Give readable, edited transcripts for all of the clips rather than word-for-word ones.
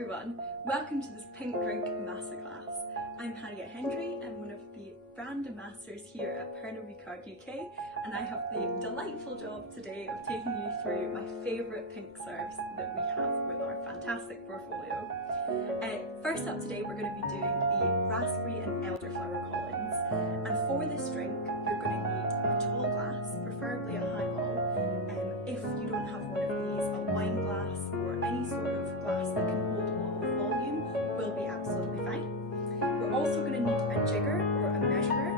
everyone, welcome to this pink drink masterclass. I'm Harriet Hendry, I'm one of the brand ambassadors here at Pernod Ricard UK, and I have the delightful job today of taking you through my favourite pink serves that we have with our fantastic portfolio. First up today we're going to be doing the Raspberry and Elderflower Collins, and for this drink you're going to need a tall glass, preferably a highball. If you don't have one of these, a wine glass or any sort of glass that can hold a lot of volume will be absolutely fine. We're also going to need a jigger or a measurer.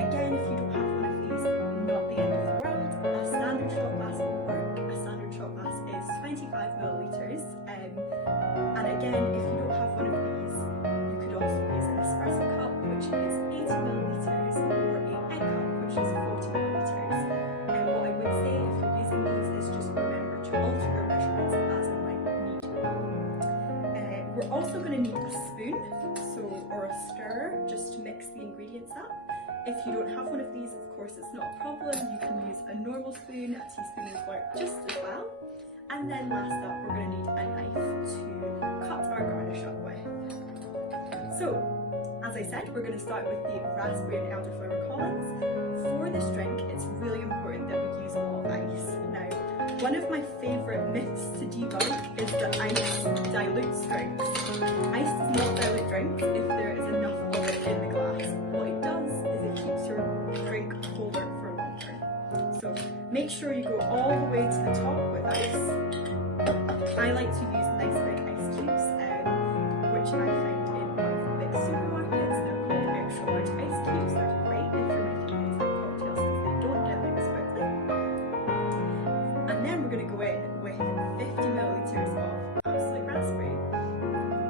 Again, if you don't have one of these, not the end of the world. A standard shot glass will work. A standard shot glass is 25 millilitres. And again, if you don't have one of these, you could also use an espresso cup, which is 80 millilitres, or a egg cup, which is 40 millilitres. And what I would say if you're using these is just remember to alter your measurements as and when you need. We're also going to need a spoon, or a stirrer, just to mix the ingredients up. If you don't have one of these, of course it's not a problem. You can use a normal spoon, a teaspoon will work just as well. And then last up, we're going to need a knife to cut our garnish up with. So, as I said, we're going to start with the Raspberry and Elderflower Collins. For this drink, it's really important that we use a lot of ice. Now, one of my favourite myths to debunk is that ice dilutes drinks. Ice does not dilute drinks if there is enough of it in the glass. What it does is it keeps your drink colder for longer. So make sure you go all the way to the top with ice. I like to use nice big ice cubes, which I find in one of the big supermarkets. They're called extra large ice cubes. They're great if you're making these like cocktails because they don't dilute as quickly. And then we're going to go in with 50 millilitres of ABSOLUT raspberry.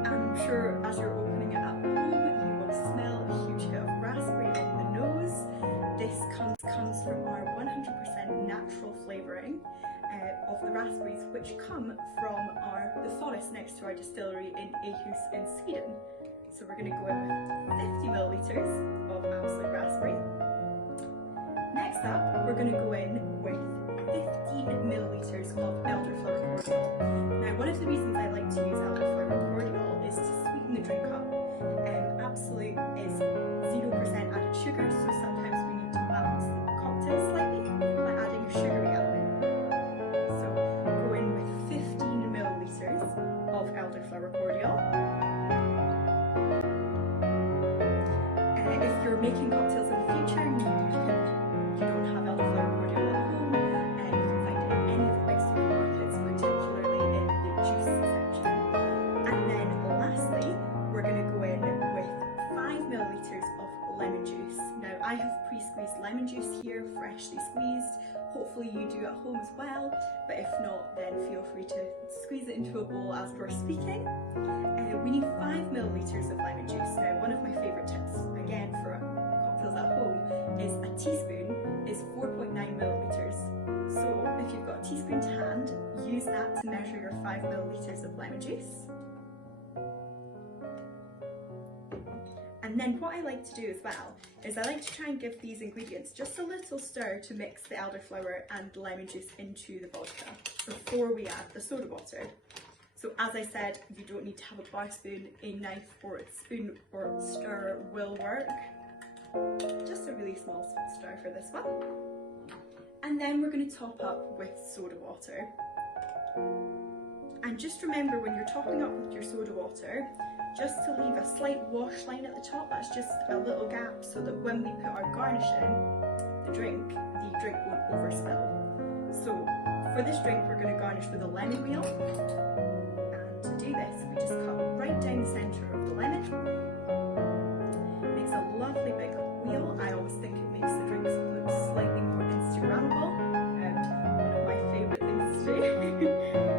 I'm sure as you're opening it at home, you will smell a huge hit of raspberry on the nose. This comes from our 100% natural flavouring of the raspberries, which come from the forest next to our distillery in Aarhus in Sweden. So we're going to go in with 50 millilitres of ABSOLUT raspberry. Next up, we're going to go in with 15 millilitres of elderflower cordial. Now, one of the reasons I like to use elderflower cordial is to sweeten the drink up. ABSOLUT is 0% added sugar, so sometimes we need to balance the cocktail slightly by adding a sugary element. So go in with 15 millilitres of elderflower cordial. If you're making cocktails in the future and you don't have elderflower cordial at home, you can find it in any of the big supermarkets, particularly in the juice section. And then lastly, we're going to go in with 5 millilitres of lemon juice. Now, I have pre-squeezed lemon juice here, freshly squeezed. Hopefully you do at home as well, but if not, then feel free to squeeze it into a bowl as we're speaking. We need 5 millilitres of lemon juice. Now, one of my favourite tips, again for cocktails at home, is a teaspoon is 4.9 millilitres. So if you've got a teaspoon to hand, use that to measure your 5 millilitres of lemon juice. And then what I like to do as well is I like to try and give these ingredients just a little stir to mix the elderflower and lemon juice into the vodka before we add the soda water. So as I said, you don't need to have a bar spoon, a knife or a spoon or stirrer will work. Just a really small stir for this one. And then we're going to top up with soda water. And just remember when you're topping up with your soda water, just to leave a slight wash line at the top, that's just a little gap so that when we put our garnish in, the drink won't overspill. So for this drink we're going to garnish with a lemon wheel, and to do this we just cut right down the centre of the lemon. It makes a lovely big wheel. I always think it makes the drinks look slightly more Instagrammable, and one of my favourite things to do.